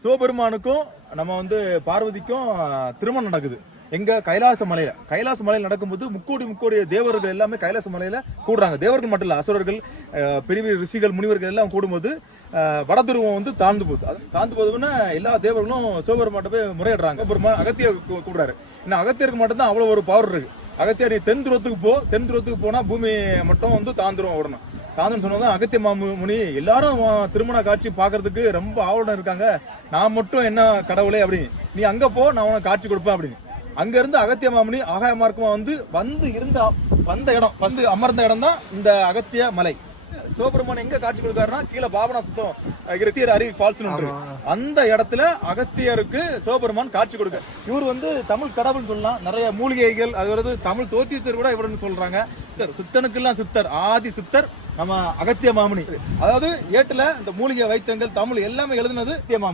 சிவபெருமானுக்கும் நம்ம பார்வதிக்கும் திருமணம் நடக்குது. எங்க கைலாச மலையில நடக்கும்போது முக்கோடி தேவர்கள் எல்லாமே கைலாச மலையில கூடுறாங்க. தேவர்கள் மட்டும் இல்ல, அசுரர்கள், பெரிய ரிஷிகள், முனிவர்கள் எல்லாம் கூடும்போது வடதுருவம் தாழ்ந்து போகுதுன்னா எல்லா தேவர்களும் சிவபெருமாட்ட போய் முறையிடுறாங்க. சிவபெருமான் அகத்திய கூடுறாரு. இன்னும் அகத்தியருக்கு மட்டும்தான் அவ்வளவு ஒரு பவர் இருக்கு. அகத்தியா நீ தென் துருவத்துக்கு போனா பூமி மட்டும் தாழ்ந்துரும் ஓடணும். தாழ்ந்துன்னு சொன்னதான் அகத்திய முனி எல்லாரும் திருமண காட்சி பாக்குறதுக்கு ரொம்ப ஆவலுடன் இருக்காங்க. நான் மட்டும் என்ன கடவுளே அப்படின்னு, நீ அங்க போ, நான் உனக்கு காட்சி கொடுப்பேன் அப்படின்னு. அங்க இருந்து அகத்திய மாமுனி ஆகாய மார்க்கமா வந்த இடம் அமர்ந்த இடம் தான் இந்த அகத்திய மலை. சிவபெருமான் எங்க காட்சி கொடுக்காருன்னா கீழே பாபநாசத்தம் அகத்தியர் அருவி ஃபால்ஸ் அந்த இடத்துல அகத்தியருக்கு சிவபெருமான் காட்சி கொடுக்க. இவர் தமிழ் கடவுள்னு சொல்லலாம். நிறைய மூலிகைகள், அது தமிழ் தோற்றியத்தர் கூட இவருன்னு சொல்றாங்க. சித்தனுக்கெல்லாம் சித்தர், ஆதி சித்தர் நம்ம அகத்திய மாமுனி. அதாவது ஏட்டுல இந்த மூலிகை வைத்தியங்கள் தமிழ் எல்லாமே எழுதுனது அகத்திய மாமுனி.